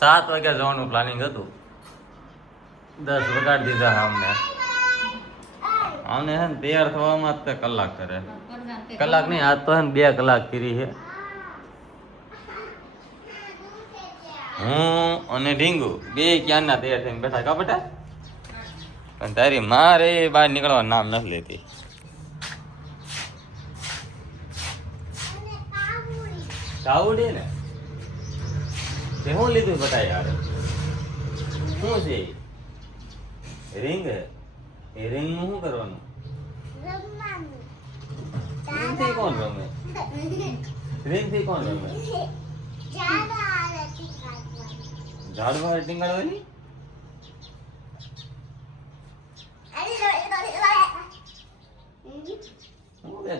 7 વાગ્યા જવાનું પ્લાનિંગ હતું, 10 વગાડી દીધા અમને. આને હે ને તૈયાર થવામાં જ કલાક કરે. કલાક નહીં, આજ તો હે ને 2 કલાક કરી છે. હું અને ઢીંગુ બે ક્યાંના તૈયાર થઈને બેઠા કા બેટા. પણ તારી મારે બહાર નીકળવાનું નામ નથી લેતી. કાવડી ને તે શું લીધું બતા યાર? શું છે રિંગ? હે એ રિંગ નું શું કરવાનું? રિંગ થી કોણ રમે? રિંગ થી કોણ રમે? ઝાડવા ટીંગાડવાની?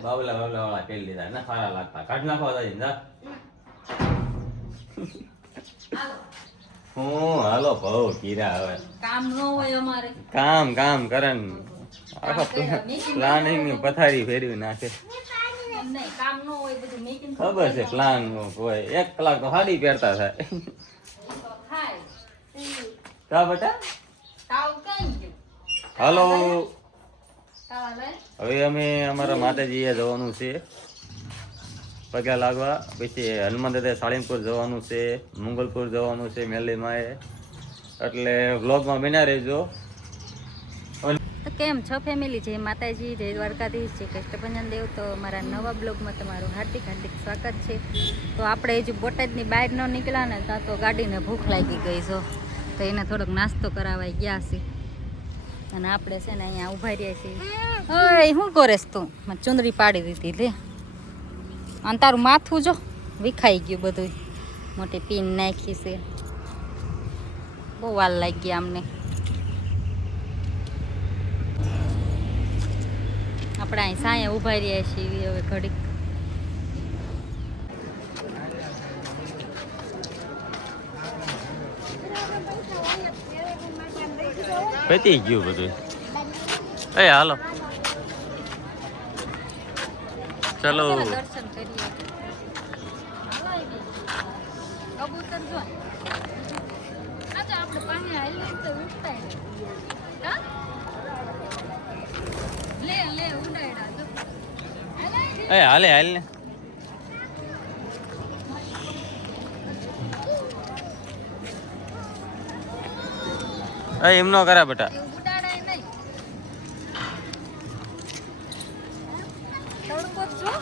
બાબલા વાળા કેળ લીધા ને સારા લાગતા. કાઢ નાખવા જાય જા. હું હાલો ભાવ કીરા હવે કામ ન હોય અમારે. કામ કરે ને આખા પ્લાનિંગ ની પથારી ફેરવી નાખે. કામ ન હોય બધું મેકિંગ ખબર છે પ્લાન હોય. 1 કલાક તો સાડી પહેરતા થાય. કા બેટા હાલો. હવે અમે અમારા માતાજીએ જવાનું છે પગ્યા લાગવા. પછી હનુમાન દાદા સાળીમપુર જવાનું છે, મંગલપુર જવાનું છે મેલીમાં. એટલે વ્લોગમાં બન્યા રહેજો. તો કેમ છો ફેમિલી? જય માતાજી, જય દ્વારકાધીશ, જય કષ્ટભંજન દેવ. તો મારા નવા બ્લોગમાં તમારું હાર્દિક સ્વાગત છે. તો આપણે હજુ બોટાદની બહાર ન નીકળ્યા ને ત્યાં તો ગાડીને ભૂખ લાગી ગઈ છો, તો એને થોડોક નાસ્તો કરાવવા ગયા છે. અને આપણે છે ને અહીંયા ઉભા રહ્યા છીએ. અરે શું કરેશ તું? મને ચુંદડી પાડી દીધી લે. અને તારું માથું જો વિખાઈ ગયું બધું, મોટી પીન નાખી છે. બહુ વાર લાગી ગયા અમને. આપણે અહીં સાંયે ઉભા રહ્યા છીએ હવે ઘડીક. પતી ગયું બધું. એ હાલો ચલો દર્શન કરીએ. કબૂતર જો આપણે પાણી હાલી તો ઉઠતા લે ઉડાયડા. એ હાલે હાલ ને. એમ નો કરા બેટા. ઉડાડાય નહીં. તડકો જો.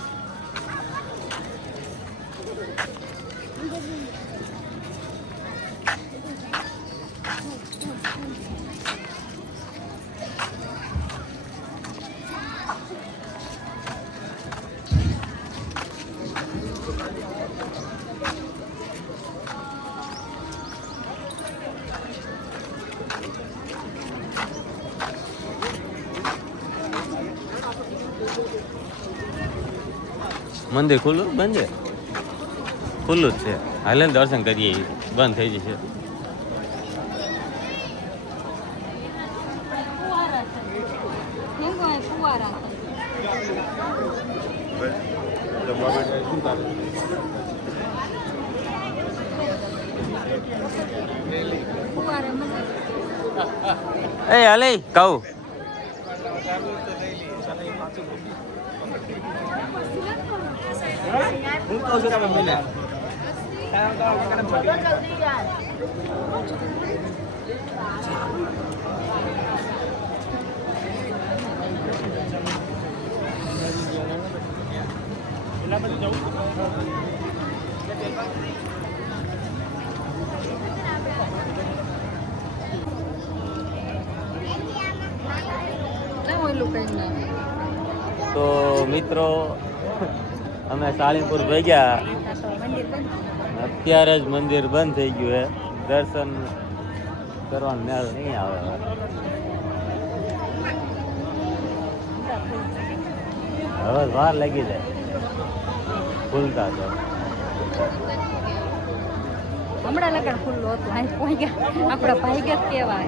મંદિર ખુલ્લું બંધ છે? ખુલ્લું જ છે. હાલે દર્શન કરીએ. બંધ થઈ જશે. એ હાલે કહું તો મિત્રો અમે સાળીમપુર ભેગ્યા. અત્યારે જ મંદિર બંધ થઈ ગયું હે. દર્શન કરવાનું મેળ નહીં આવે. હવે વાર લાગી જાય ખુલતા. તો હમણાં લગન ખુલ્લું હતું. અહીં પહોંચ્યા આપણા ભાઈ ગયા કેવા.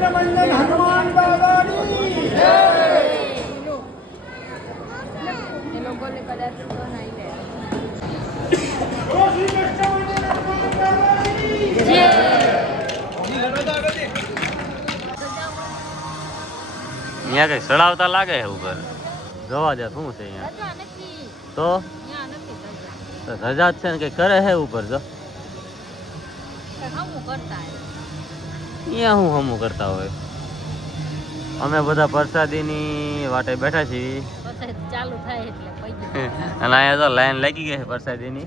કષ્ટભંજન હનુમાન દાદાની જય. એ લોકોને કદાચ તો નહીં લે. બોલો શ્રી કષ્ટભંજન હનુમાન દાદાની જય. અહીંયા કઈ સડાવતા લાગે છે ઉપર જોવા દે શું છે અહીંયા રજા નથી. તો ત્યાં નથી રજા. રજા જ છે ને કઈ કરે છે ઉપર જો હમું કરતા હે. અહીંયા હું હમું કરતા હોય અમે બધા પ્રસાદીની વાટે બેઠા છીએ પછી ચાલુ થાય એટલે પૈકી અને અહીંયા તો લાઈન લાગી ગઈ છે પ્રસાદીની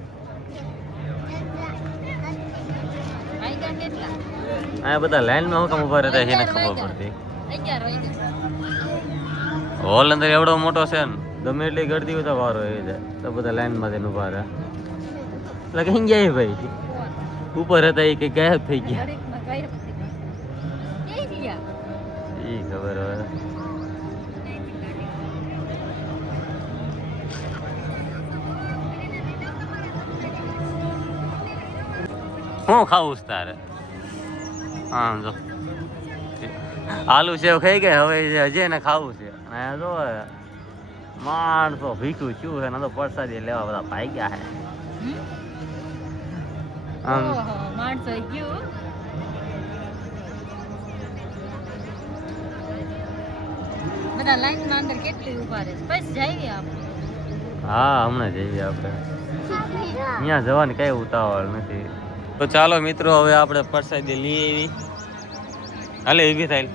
વાગ્યા કેટલા? અહીંયા બધા લાઈનમાં હું કામ ઉભા રહેતા છે એને ખબર પડતી 11 વાગ્યા. હોલ અંદર એવડો મોટો છે ને ગમે એટલી ગળદી હોય તો વારો આવી જાય તો બધા લાઈનમાં થઈને ઉભા રહે એટલે કઈ ગયા ભાઈ ઉપર હતા એ કઈ ગાયબ થઈ ગયા ઘડીકમાં ગાયબ થઈ ગયા. ક્યાંય ગયા? ઈ ખબર હવે હું ખાવું છે તારે હા જો આલુ સેવ ખાઈ ગયા હવે હજી એને ખાવું છે અને અહીંયા જો માણસો ભીખ્યું શું છે ને તો પ્રસાદી લેવા બધા પાઈ ગયા છે આમ ઓહો, માણસો ગયું. બધા લાઈનમાં અંદર કેટલી ઉભા રહે છે. પછી જઈએ આપણે. હા હમણાં જઈએ આપણે અહીંયા જવાની કઈ ઉતાવળ નથી તો ચાલો મિત્રો હવે આપણે પ્રસાદી લઈ આવી હાલે ઊભી થાય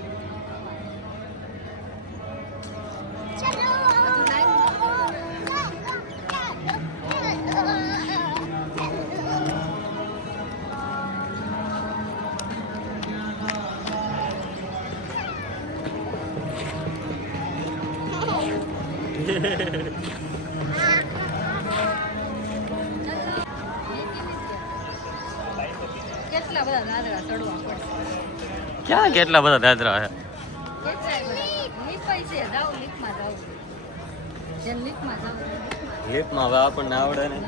કેટલા બધા દાદરા ચડવા પડશે. ક્યાં કેટલા બધા દાદરા છે કેટલાય બધા. લીપાય છે. જાઓ લીપમાં જાઓ. જેમ લીપમાં જાઓ. લીફ્ટમાં હવે આપણને આવડે ને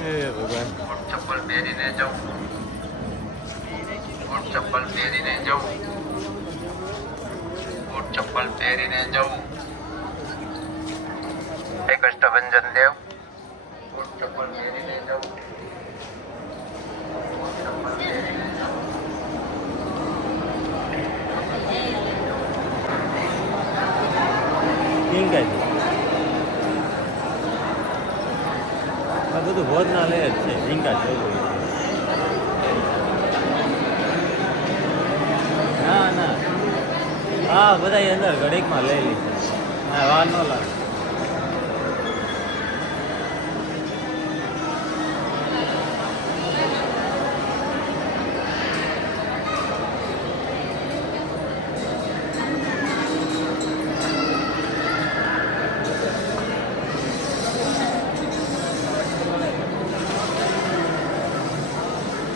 એ ભગવાન ચપ્પલ પહેરીને જવું બૂટ ચપ્પલ પહેરીને જવું બૂટ ચપ્પલ પહેરીને જવું હે કષ્ટભંજન દેવ બૂટ ચપ્પલ પહેરીને જવું બૂટ ચપ્પલ પહેરીને જવું હિંગાજી આ બધું ભોજના લે જ છે હિંગા જોવું ના ના હા બધા અંદર ઘડીકમાં લઈ લીધું હા વાર ન લાગે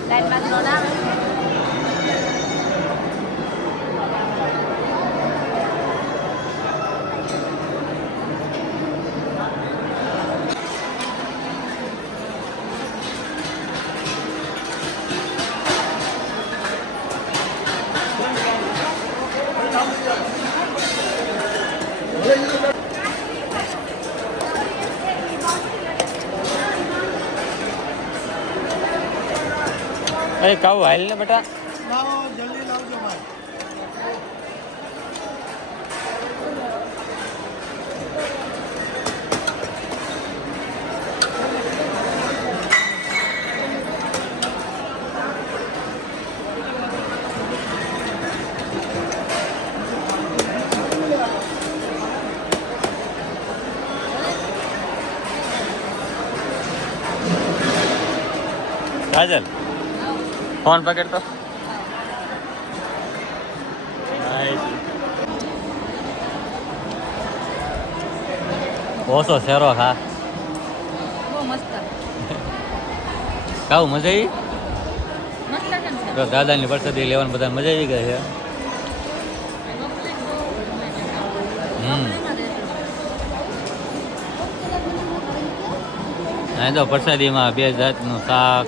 લાઈનમાં તો ના આવે. અરે કાવું હાલ ને બેટા લાવો જલ્દી લાવજો ભાઈ. કાજલ ફોન પકડ તો ઓછો શેરો ખા બહુ મસ્ત. કાવું મજા આવી મસ્ત તો દાદાની પ્રસાદી લેવાની બધા મજા આવી ગઈ છે. અહીં તો પ્રસાદીમાં 2 જાતનું શાક,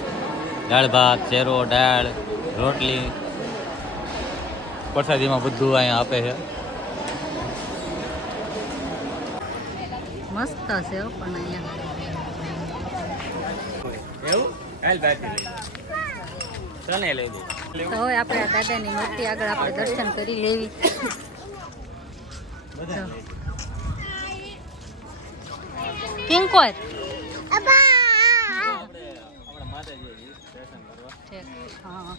દાળ ભાત, ચેરો, દાળ, રોટલી, પ્રસાદીમાં બધું અહીંયા આપે છે. મસ્ત છે હો પણ અહીંયા એવું હાલ બાકી તને લઈ દઉં. તો હવે આપણે આ દાદાની મૂર્તિ આગળ આપણે દર્શન કરી લેવી. કિંકોર હા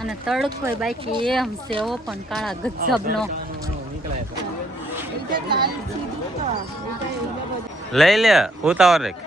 અને તડકો બાકી એમ છે ઓ પણ કાળા ગજબનો. લઈ લે ઉતાવળ રાખ.